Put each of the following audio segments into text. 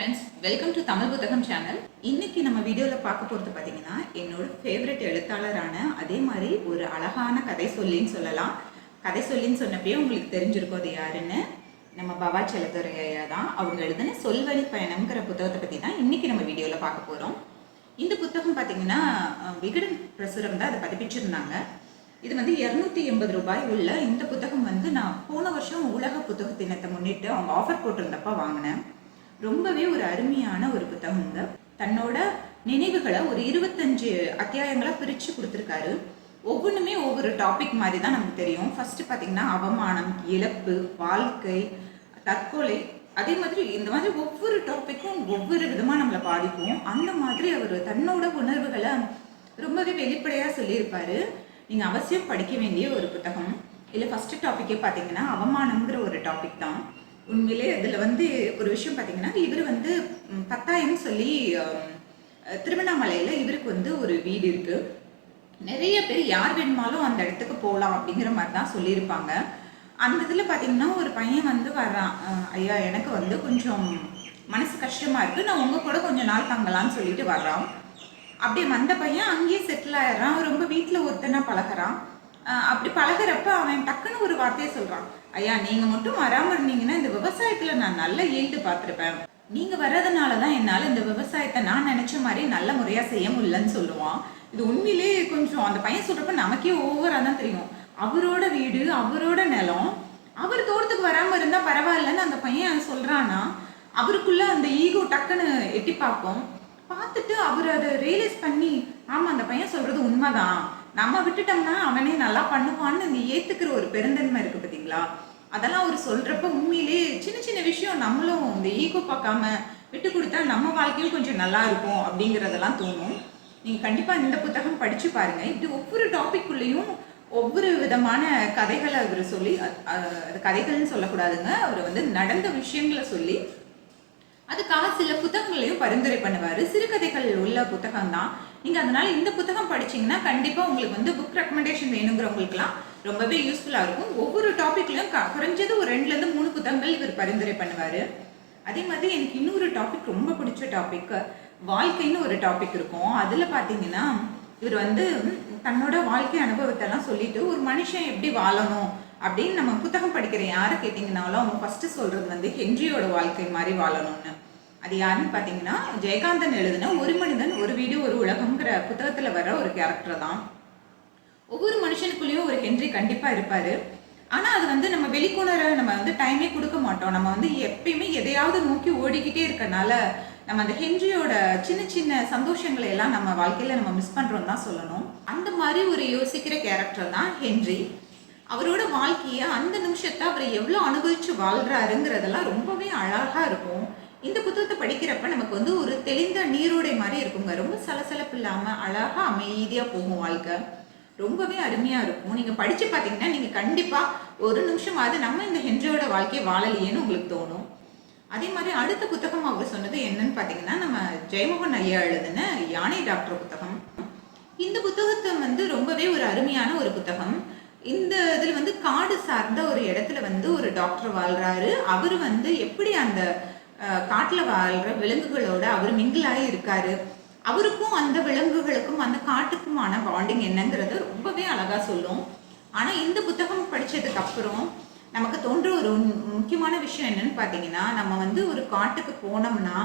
Friends, welcome to Tamil புத்தகம் channel. இன்னைக்கு நம்ம வீடியோவில் பார்க்க போகிறது பார்த்தீங்கன்னா என்னோட ஃபேவரட் எழுத்தாளரான அதே மாதிரி ஒரு அழகான கதை சொல்லின்னு சொல்லலாம். கதை சொல்லின்னு சொன்னப்பே உங்களுக்கு தெரிஞ்சிருக்கும் அது யாருன்னு. நம்ம பவா செல்லத்துறை ஐயா தான். அவங்க எழுதின சொல்வழி பயணம்ங்கிற புத்தகத்தை பற்றி தான் இன்னைக்கு நம்ம வீடியோவில் பார்க்க போகிறோம். இந்த புத்தகம் பார்த்தீங்கன்னா விகடன் பிரசுரம் தான் அதை பதிப்பிச்சிருந்தாங்க. இது வந்து 280 ரூபாய் உள்ள இந்த புத்தகம் வந்து நான் போன வருஷம் உலக புத்தக தினத்தை முன்னிட்டு அவங்க ஆஃபர் போட்டிருந்தப்ப வாங்கினேன். ரொம்பவே ஒரு அருமையான ஒரு புத்தகங்க. தன்னோட நினைவுகளை ஒரு 25 அத்தியாயங்களா பிரித்து கொடுத்துருக்காரு. ஒவ்வொன்றுமே ஒவ்வொரு டாபிக் மாதிரி தான் நமக்கு தெரியும். ஃபர்ஸ்ட் பார்த்தீங்கன்னா அவமானம், இழப்பு, வாழ்க்கை, தற்கொலை, அதே மாதிரி இந்த மாதிரி ஒவ்வொரு டாப்பிக்கும் ஒவ்வொரு விதமாக நம்மளை பாதிக்கும். அந்த மாதிரி அவர் தன்னோட உணர்வுகளை ரொம்பவே வெளிப்படையாக சொல்லியிருப்பாரு. நீங்கள் அவசியம் படிக்க வேண்டிய ஒரு புத்தகம். இல்லை ஃபஸ்ட்டு டாப்பிக்கே பார்த்தீங்கன்னா அவமானம்ங்கிற ஒரு டாபிக் தான். உண்மையிலே அதில் வந்து ஒரு விஷயம் பார்த்தீங்கன்னா இவர் வந்து 10,000 சொல்லி திருவண்ணாமலையில் இவருக்கு வந்து ஒரு வீடு இருக்குது. நிறைய பேர் யார் வேணுமாலும் அந்த இடத்துக்கு போகலாம் அப்படிங்கிற மாதிரி தான் சொல்லியிருப்பாங்க. அந்த இதில் பார்த்தீங்கன்னா ஒரு பையன் வந்து வர்றான், ஐயா எனக்கு வந்து கொஞ்சம் மனசு கஷ்டமாக இருக்குது, நான் உங்கள் கூட கொஞ்சம் நாள் தங்கலான்னு சொல்லிட்டு வர்றான். அப்படியே வந்த பையன் அங்கேயே செட்டில் ஆயிடுறான். ரொம்ப வீட்டில் ஒருத்தனா பழகிறான். அப்படி பழகிறப்ப அவன் டக்குன்னு ஒரு வார்த்தையை சொல்கிறான், ஐயா நீங்கள் மட்டும் வராமல் இருந்தீங்கன்னா இந்த விவசாயத்தில் நான் நல்ல ஈல்டு பார்த்துருப்பேன். நீங்கள் வர்றதுனால தான் என்னால் இந்த விவசாயத்தை நான் நினச்ச மாதிரி நல்ல முறையாக செய்ய முடியலன்னு சொல்லுவான். இது உண்மையிலே கொஞ்சம் அந்த பையன் சொல்கிறப்ப நமக்கே ஓவராக தான் தெரியும். அவரோட வீடு, அவரோட நிலம், அவர் தோட்டத்துக்கு வராமல் இருந்தால் பரவாயில்லன்னு அந்த பையன் சொல்கிறான்னா அவருக்குள்ள அந்த ஈகோ டக்குன்னு எட்டி பார்ப்போம். பார்த்துட்டு அவர் அதை ரியலைஸ் பண்ணி ஆமாம் அந்த பையன் சொல்கிறது உண்மைதான், நம்ம விட்டுட்டோம்னா அவனே நல்லா பண்ணுவான்னு இந்த ஏற்றுக்கிற ஒரு பெருந்தன்மை இருக்குது பார்த்தீங்களா. அதெல்லாம் அவர் சொல்கிறப்ப உண்மையிலே சின்ன சின்ன விஷயம் நம்மளும் இந்த ஈகோ பார்க்காம விட்டு கொடுத்தா நம்ம வாழ்க்கையும் கொஞ்சம் நல்லா இருக்கும் அப்படிங்கிறதெல்லாம் தோணும். நீங்கள் கண்டிப்பாக இந்த புத்தகம் படித்து பாருங்கள். இப்படி ஒவ்வொரு டாபிக்குள்ளேயும் ஒவ்வொரு விதமான கதைகளை அவர் சொல்லி, அது கதைகள்னு சொல்லக்கூடாதுங்க, அவர் வந்து நடந்த விஷயங்களை சொல்லி அதுக்காக சில புத்தகங்களையும் பரிந்துரை பண்ணுவார். சிறுகதைகள் உள்ள புத்தகம் தான். நீங்கள் அதனால் இந்த புத்தகம் படிச்சிங்கன்னா கண்டிப்பாக உங்களுக்கு வந்து புக் ரெக்கமெண்டேஷன் வேணுங்கிறவங்களுக்குலாம் ரொம்பவே யூஸ்ஃபுல்லாக இருக்கும். ஒவ்வொரு டாப்பிக்லையும் குறைஞ்சது ஒரு 2லேருந்து 3 புத்தகங்கள் இவர் பரிந்துரை பண்ணுவார். அதே மாதிரி எனக்கு இன்னொரு டாபிக் ரொம்ப பிடிச்ச டாபிக் வாழ்க்கைன்னு ஒரு டாபிக் இருக்கும். அதில் பார்த்தீங்கன்னா இவர் வந்து தன்னோட வாழ்க்கை அனுபவத்தெல்லாம் சொல்லிட்டு ஒரு மனுஷன் எப்படி வாழணும் அப்படின்னு நம்ம புத்தகம் படிக்கிற யாரை கேட்டிங்கனாலும் அவங்க ஃபஸ்ட்டு சொல்கிறது வந்து ஹென்ரியோட வாழ்க்கை மாதிரி வாழணும்னு. அது யாருன்னு பார்த்தீங்கன்னா ஜெயகாந்தன் எழுதின ஒரு மனிதன் ஒரு வீடு ஒரு உலகம்ங்கிற புத்தகத்தில் வர ஒரு கேரக்டர் தான். ஒவ்வொரு மனுஷனுக்குள்ளேயும் ஒரு ஹென்றி கண்டிப்பாக இருப்பார். ஆனால் அது வந்து நம்ம வெளிக்கொணர நம்ம வந்து டைமே கொடுக்க மாட்டோம். நம்ம வந்து எப்பயுமே எதையாவது நோக்கி ஓடிக்கிட்டே இருக்கனால நம்ம அந்த ஹென்ரியோட சின்ன சின்ன சந்தோஷங்களை எல்லாம் நம்ம வாழ்க்கையில் நம்ம மிஸ் பண்ணுறோம் தான் சொல்லணும். அந்த மாதிரி ஒரு யோசிக்கிற கேரக்டர் தான் ஹென்றி. அவரோட வாழ்க்கையை அந்த நிமிஷத்தை அவர் எவ்வளோ அனுபவித்து வாழ்கிறாருங்கிறதெல்லாம் ரொம்பவே அழகாக இருக்கும். இந்த புத்தகத்தை படிக்கிறப்ப நமக்கு வந்து ஒரு தெளிந்த நீரோடை மாதிரி இருக்குங்க. ரொம்ப சலசலப்பு இல்லாமல் அழகாக அமைதியாக போகும் வாழ்க்கை. ரொம்பவே அருமையாக இருக்கும். நீங்கள் படித்து பார்த்தீங்கன்னா நீங்கள் கண்டிப்பாக ஒரு நிமிஷமாவது நம்ம இந்த ஹென்ரியோட வாழ்க்கையை வாழலையேன்னு உங்களுக்கு தோணும். அதே மாதிரி அடுத்த புத்தகம் அவர் சொன்னது என்னன்னு பார்த்தீங்கன்னா நம்ம ஜெயமோகன் ஐயா எழுதின யானை டாக்டர் புத்தகம். இந்த புத்தகத்தை வந்து ரொம்பவே ஒரு அருமையான ஒரு புத்தகம். இந்த இதில் வந்து காடு சார்ந்த ஒரு இடத்துல வந்து ஒரு டாக்டர் வாழ்கிறாரு. அவர் வந்து எப்படி அந்த காட்டில் வாழ்கிற விலங்குகளோட அவர் மிங்கிளாகி இருக்காரு, அவருக்கும் அந்த விலங்குகளுக்கும் அந்த காட்டுக்குமான பாண்டிங் என்னங்கிறது ரொம்பவே அழகாக சொல்லும். ஆனால் இந்த புத்தகம் படித்ததுக்கு அப்புறம் நமக்கு தோன்ற ஒரு முக்கியமான விஷயம் என்னன்னு பார்த்தீங்கன்னா நம்ம வந்து ஒரு காட்டுக்கு போனோம்னா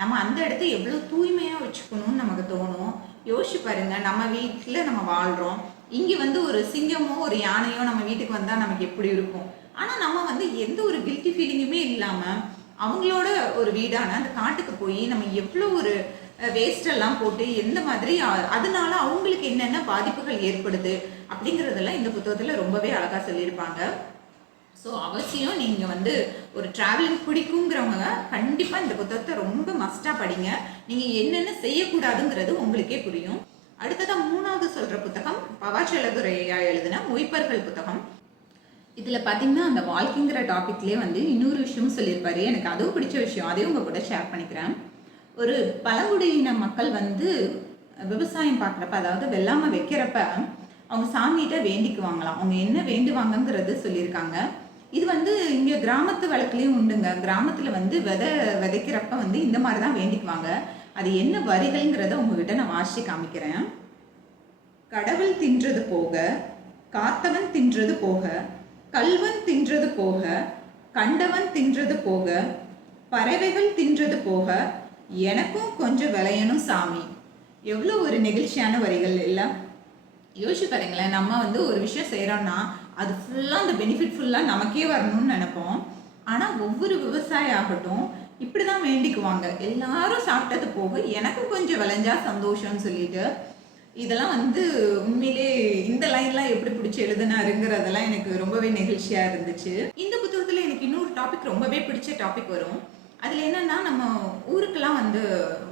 நம்ம அந்த இடத்த எவ்வளோ தூய்மையாக வச்சுக்கணும்னு நமக்கு தோணும். யோசிச்சு பாருங்க, நம்ம வீட்டில் நம்ம வாழ்கிறோம், இங்கே வந்து ஒரு சிங்கமோ ஒரு யானையோ நம்ம வீட்டுக்கு வந்தால் நமக்கு எப்படி இருக்கும். ஆனால் நம்ம வந்து எந்த ஒரு கில்ட்டி ஃபீலிங்குமே இல்லாமல் அவங்களோட ஒரு வீடான அந்த காட்டுக்கு போய் நம்ம எவ்வளோ ஒரு வேஸ்டெல்லாம் போட்டு எந்த மாதிரி அதனால அவங்களுக்கு என்னென்ன பாதிப்புகள் ஏற்படுது அப்படிங்கிறதெல்லாம் இந்த புத்தகத்தில் ரொம்பவே அழகாக சொல்லியிருப்பாங்க. ஸோ அவசியம் நீங்கள் வந்து ஒரு ட்ராவலிங் பிடிக்குங்கிறவங்க கண்டிப்பாக இந்த புத்தகத்தை ரொம்ப மஸ்ட்டாக படிங்க. நீங்கள் என்னென்ன செய்யக்கூடாதுங்கிறது உங்களுக்கே புரியும். அடுத்ததான் 3வது சொல்கிற புத்தகம் பவா செல்லத்துறை ஐயா எழுதின மொய்ப்பர்கள் புத்தகம். இதில் பார்த்தீங்கன்னா அந்த வாழ்க்கைங்கிற டாபிக்லேயே வந்து இன்னொரு விஷயமும் சொல்லியிருப்பாரு. எனக்கு அதுவும் பிடிச்ச விஷயம், அதையும் உங்கள் கூட ஷேர் பண்ணிக்கிறேன். ஒரு பழங்குடியின மக்கள் வந்து விவசாயம் பார்க்குறப்ப, அதாவது வெள்ளாமை வைக்கிறப்ப அவங்க சாமிகிட்ட வேண்டிக்குவாங்களாம். அவங்க என்ன வேண்டுவாங்கங்கிறது சொல்லியிருக்காங்க. இது வந்து இங்கே கிராமத்து வழக்குலேயும் உண்டுங்க. கிராமத்தில் வந்து விதைக்கிறப்ப வந்து இந்த மாதிரி தான் வேண்டிக்குவாங்க. அது என்ன வரிகள்ங்கிறத உங்ககிட்ட நான் வாசி காமிக்கிறேன். கடவுள் தின்றது போக, காத்தவன் தின்றது போக, கல்வன் தின்றது போக, கண்டவன் தின்றது போக, பறவைகள் தின்றது போக, எனக்கும் கொஞ்சம் விளையணும் சாமி. எவ்வளோ ஒரு நெகிழ்ச்சியான வரிகள் இல்லை? யோசிச்சு பாருங்களேன். நம்ம வந்து ஒரு விஷயம் செய்கிறோம்னா அது ஃபுல்லாக அந்த பெனிஃபிட் ஃபுல்லாக நமக்கே வரணும்னு நினைப்போம். ஆனால் ஒவ்வொரு விவசாயி ஆகட்டும் இப்படி தான் வேண்டிக்குவாங்க. எல்லாரும் சாப்பிட்டது போக எனக்கும் கொஞ்சம் விளைஞ்சா சந்தோஷம்னு சொல்லிட்டு. இதெல்லாம் வந்து உண்மையிலே இந்த லைன்லாம் எப்படி பிடிச்சி எழுதுனாருங்கிறதெல்லாம் எனக்கு ரொம்பவே நெகிழ்ச்சியாக இருந்துச்சு. இந்த புத்தகத்தில் எனக்கு இன்னொரு டாபிக் ரொம்பவே பிடிச்ச டாபிக் வரும். அதில் என்னென்னா, நம்ம ஊருக்கெல்லாம் வந்து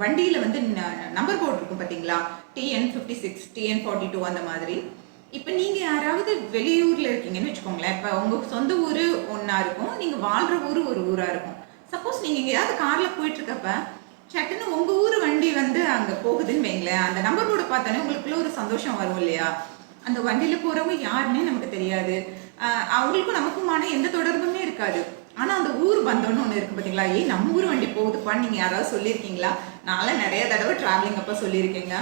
வண்டியில் வந்து நம்பர் போர்டு இருக்கும் பார்த்தீங்களா, TN56 TN42 அந்த மாதிரி. இப்போ நீங்கள் யாராவது வெளியூரில் இருக்கீங்கன்னு வச்சுக்கோங்களேன். இப்போ உங்கள் சொந்த ஊர் ஒன்றா இருக்கும், நீங்கள் வாழ்கிற ஊர் ஒரு ஊராக இருக்கும். சப்போஸ் நீங்கள் எங்கேயாவது காரில் போயிட்டுருக்கப்ப சட்டுன்னு உங்கள் ஊர் வண்டி வந்து அங்கே போகுதுன்னு வைங்களேன், அந்த நம்பர் போர்டை பார்த்தாலே உங்களுக்குள்ள ஒரு சந்தோஷம் வரும் இல்லையா? அந்த வண்டியில் போகிறவங்க யாருன்னே நமக்கு தெரியாது, அவங்களுக்கும் நமக்குமான எந்த தொடர்புமே இருக்காது. ஆனால் அந்த ஊர் பந்தம்னு ஒன்று இருக்குது பார்த்தீங்களா? நம்ம ஊர் வண்டி போகுதுப்பான்னு நீங்கள் யாராவது சொல்லியிருக்கீங்களா? நான்லாம் நிறைய தடவை ட்ராவலிங் அப்போ சொல்லியிருக்கேங்க.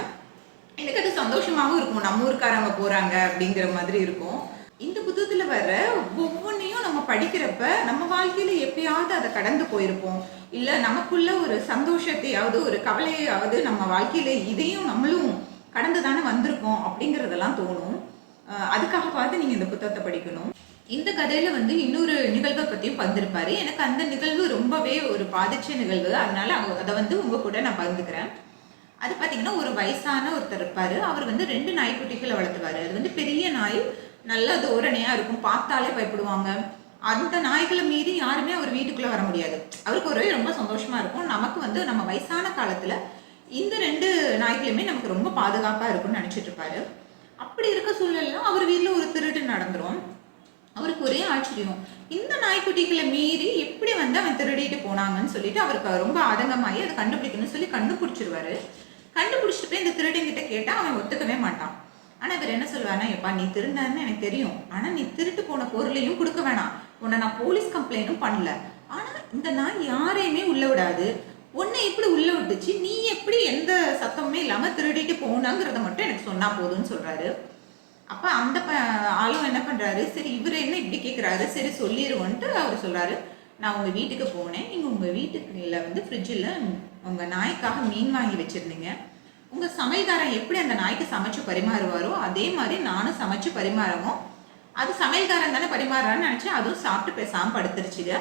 எனக்கு அது சந்தோஷமாகவும் இருக்கும், நம்ம ஊருக்காரங்க போகிறாங்க அப்படிங்கிற மாதிரி இருக்கும். இந்த புத்தகத்தில் வர ஒவ்வொன்றையும் நம்ம படிக்கிறப்ப நம்ம வாழ்க்கையில் எப்பயாவது அதை கடந்து போயிருப்போம், இல்லை நமக்குள்ள ஒரு சந்தோஷத்தையாவது ஒரு கவலையாவது நம்ம வாழ்க்கையில் இதையும் நம்மளும் கடந்து தானே வந்திருக்கோம் அப்படிங்கிறதெல்லாம் தோணும். அதுக்காக பார்த்து நீங்கள் இந்த புத்தகத்தை படிக்கணும். இந்த கதையில் வந்து இன்னொரு நிகழ்வை பற்றியும் பகிர்ந்திருப்பாரு. எனக்கு அந்த நிகழ்வு ரொம்பவே ஒரு பாதிச்ச நிகழ்வு, அதனால அதை வந்து உங்கள் கூட நான் பகிர்ந்துக்கிறேன். அது பார்த்தீங்கன்னா, ஒரு வயசான ஒருத்தர் இருப்பார். அவர் வந்து 2 நாய்க்குட்டிகளை வளர்த்துவார். அது வந்து பெரிய நாய், நல்ல தோரணையாக இருக்கும், பார்த்தாலே பயப்படுவாங்க. அந்த நாய்களை மீறி யாருமே அவர் வீட்டுக்குள்ளே வர முடியாது. அவருக்கு ஒரே ரொம்ப சந்தோஷமாக இருக்கும். நமக்கு வந்து நம்ம வயசான காலத்தில் இந்த 2 நாய்களுமே நமக்கு ரொம்ப பாதுகாப்பாக இருக்கும்னு நினச்சிட்டு இருப்பாரு. அப்படி இருக்க சூழல்லாம் அவர் வீட்டில் ஒரு திருட்டு நடந்துடும். அவருக்கு ஒரே ஆச்சரியம், இந்த நாய்க்குட்டிகளை மீறி எப்படி வந்து அவன் திருடிட்டு போனாங்கன்னு சொல்லிட்டு அவருக்கு ரொம்ப ஆதங்கமாகி அதை கண்டுபிடிக்கணும்னு சொல்லி கண்டுபிடிச்சிருவாரு. கண்டுபிடிச்சிட்டு போய் இந்த திருடங்கிட்ட கேட்டால் அவன் ஒத்துக்கவே மாட்டான். ஆனால் இவர் என்ன சொல்லுவாருன்னா, எப்பா நீ திருந்தான்னு எனக்கு தெரியும், ஆனால் நீ திருட்டு போன பொருளையும் கொடுக்க வேணாம், உன்னை நான் போலீஸ் கம்ப்ளைண்ட்டும் பண்ணல, ஆனால் இந்த நாய் யாரையுமே உள்ள விடாது, உன்னை எப்படி உள்ள விட்டுச்சு, நீ எப்படி எந்த சத்தமுமே இல்லாமல் திருடிட்டு போனாங்கிறத மட்டும் எனக்கு சொன்னால் போதும்னு சொல்கிறாரு. அப்போ அந்த ஆளும் என்ன பண்ணுறாரு, சரி இவர் என்ன இப்படி கேட்குறாரு, சரி சொல்லிடுவோன்ட்டு அவர் சொல்கிறாரு, நான் உங்கள் வீட்டுக்கு போனேன், நீங்கள் உங்கள் வீட்டுக்குள்ள வந்து ஃப்ரிட்ஜில் உங்கள் நாய்க்காக மீன் வாங்கி வச்சுருந்தீங்க, உங்கள் சமையல்காரன் எப்படி அந்த நாய்க்கு சமைச்சு பரிமாறுவாரோ அதே மாதிரி நானும் சமைச்சு பரிமாறவும், அது சமையல்காரன் தானே பரிமாறான்னு நினச்சி அதுவும் சாப்பிட்டு பேசாமல் படுத்துருச்சுங்க,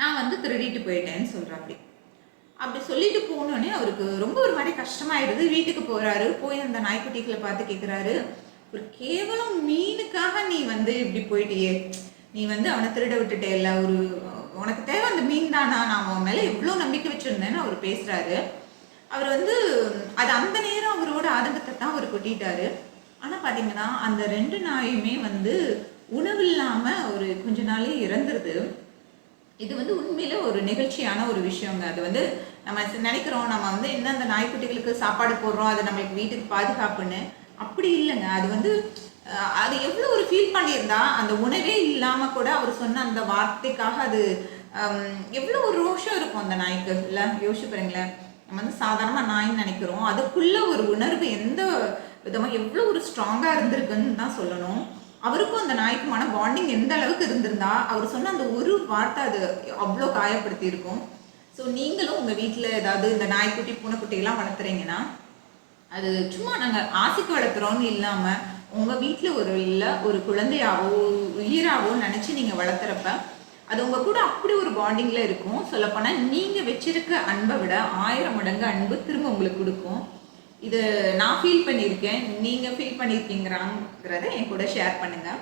நான் வந்து திருடிட்டு போயிட்டேன்னு சொல்கிறாப்படி. அப்படி சொல்லிட்டு போனோடனே அவருக்கு ரொம்ப ஒரு மாதிரி கஷ்டமாயிடுது. வீட்டுக்கு போகிறாரு, போய் அந்த நாய்க்குட்டிகளை பார்த்து கேட்குறாரு, ஒரு கேவலம் மீனுக்காக நீ வந்து இப்படி போயிட்டியே, நீ வந்து அவனை திருட விட்டுட்டே இல்லை, ஒரு உனக்கு தேவை அந்த மீன் தானா, நான் அவன் மேலே எவ்வளோ நம்பிக்கை வச்சுருந்தேன்னு அவர் பேசுகிறாரு. அவர் வந்து அது அந்த நேரம் அவரோட ஆதங்கத்தை தான் அவர் கொட்டிட்டாரு. ஆனால் பார்த்தீங்கன்னா அந்த 2 நாயுமே வந்து உணவு இல்லாமல் ஒரு கொஞ்ச நாளே இறந்துருது. இது வந்து உண்மையில ஒரு நிகழ்ச்சியான ஒரு விஷயங்க. அது வந்து நம்ம நினைக்கிறோம், நம்ம வந்து என்ன அந்த நாய்க்குட்டிகளுக்கு சாப்பாடு போடுறோம், அது நம்மளுக்கு வீட்டுக்கு பாதுகாப்புன்னு, அப்படி இல்லைங்க. அது வந்து அது எவ்வளோ ஒரு ஃபீல் பண்ணியிருந்தா, அந்த உணவே இல்லாமல் கூட அவர் சொன்ன அந்த வார்த்தைக்காக அது எவ்வளோ ஒரு ரோஷம் இருக்கும் அந்த நாய்க்கு இல்லை? யோசிச்சு பாருங்களேன். நம்ம வந்து சாதாரணமாக நாயின்னு நினைக்கிறோம், அதுக்குள்ள ஒரு உணர்வு எந்த விதமாக எவ்வளோ ஒரு ஸ்ட்ராங்காக இருந்திருக்குன்னு தான் சொல்லணும். அவருக்கும் அந்த நாய்க்குமான பாண்டிங் எந்த அளவுக்கு இருந்திருந்தா அவர் சொன்ன அந்த ஒரு வார்த்தை அது அவ்வளோ காயப்படுத்தி இருக்கும். ஸோ நீங்களும் உங்கள் வீட்டில் ஏதாவது இந்த நாய்க்குட்டி பூனைக்குட்டியெல்லாம் வளர்த்துறீங்கன்னா, அது சும்மா நாங்கள் ஆசைக்கு வளர்த்துறோன்னு இல்லாமல் உங்கள் வீட்டில் ஒரு குழந்தையாவோ உயிராவோ நினச்சி நீங்கள் வளர்த்துறப்ப அது உங்கள் கூட அப்படி ஒரு பாண்டிங்கில் இருக்கும். சொல்லப்போனால் நீங்கள் வச்சிருக்க அன்பை விட 1000 மடங்கு அன்பு திரும்ப உங்களுக்கு கொடுக்கும். இது நான் ஃபீல் பண்ணியிருக்கேன், நீங்கள் ஃபீல் பண்ணியிருக்கீங்கிறாங்கிறத என் கூட ஷேர் பண்ணுங்கள்.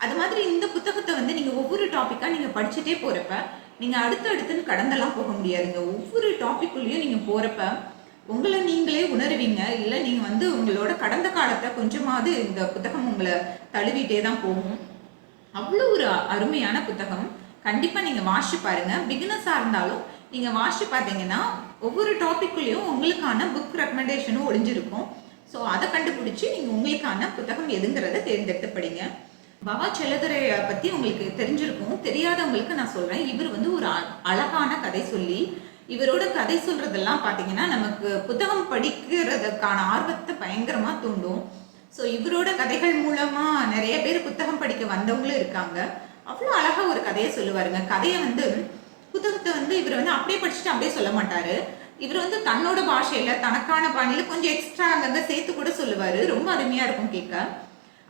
அது மாதிரி இந்த புத்தகத்தை வந்து நீங்கள் ஒவ்வொரு டாப்பிக்காக நீங்கள் படிச்சுட்டே போகிறப்ப நீங்கள் அடுத்தடுத்துன்னு கடந்தெல்லாம் போக முடியாதுங்க. ஒவ்வொரு டாப்பிக்குள்ளேயும் நீங்கள் போகிறப்ப உங்களை நீங்களே உணர்வீங்க. இல்லை நீங்கள் வந்து உங்களோட கடந்த காலத்தை கொஞ்சமாவது இந்த புத்தகம் உங்களை தழுவிட்டே தான் போகும். அவ்வளோ ஒரு அருமையான புத்தகம். கண்டிப்பாக நீங்கள் வாசிச்சு பாருங்கள். பிகினர்ஸாக இருந்தாலும் நீங்கள் வாசிச்சு பார்த்தீங்கன்னா ஒவ்வொரு டாப்பிக்குள்ளேயும் உங்களுக்கான புக் ரெக்கமெண்டேஷனும் ஒளிஞ்சிருக்கும். ஸோ அதை கண்டுபிடிச்சி நீங்கள் உங்களுக்கான புத்தகம் எதுங்கிறத தேர்ந்தெடுத்து படிங்க. பாபா செல்லதுரைய பத்தி உங்களுக்கு தெரிஞ்சிருக்கும். தெரியாதவங்களுக்கு நான் சொல்றேன். இவர் வந்து ஒரு அழகான கதை சொல்லி, இவரோட கதை சொல்றதெல்லாம் பாத்தீங்கன்னா நமக்கு புத்தகம் படிக்கிறதுக்கான ஆர்வத்தை பயங்கரமா தூண்டும். ஸோ இவரோட கதைகள் மூலமா நிறைய பேர் புத்தகம் படிக்க வந்தவங்களும் இருக்காங்க. அவ்வளோ அழகா ஒரு கதையை சொல்லுவாருங்க. கதையை வந்து புத்தகத்தை வந்து இவர் வந்து அப்படியே படிச்சுட்டு அப்படியே சொல்ல மாட்டாரு. இவர் வந்து தன்னோட பாஷையில தனக்கான பாணியில கொஞ்சம் எக்ஸ்ட்ரா அங்கங்க சேர்த்து கூட சொல்லுவாரு. ரொம்ப அருமையா இருக்கும் கேட்க.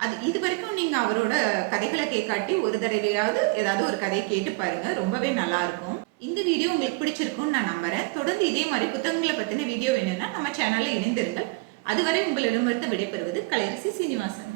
அது இது வரைக்கும் நீங்க அவரோட கதைகளை கேட்காட்டி ஒரு தடவையாவது ஏதாவது ஒரு கதையை கேட்டு பாருங்க. ரொம்பவே நல்லா இருக்கும். இந்த வீடியோ உங்களுக்கு பிடிச்சிருக்கும்னு நான் நம்புறேன். தொடர்ந்து இதே மாதிரி புத்தகங்களை பத்தின வீடியோ வேணும்னா நம்ம சேனல்ல இணைந்திருங்கள். அதுவரை உங்களிடமிருந்து விடைபெறுவது கலையரசி சீனிவாசன்.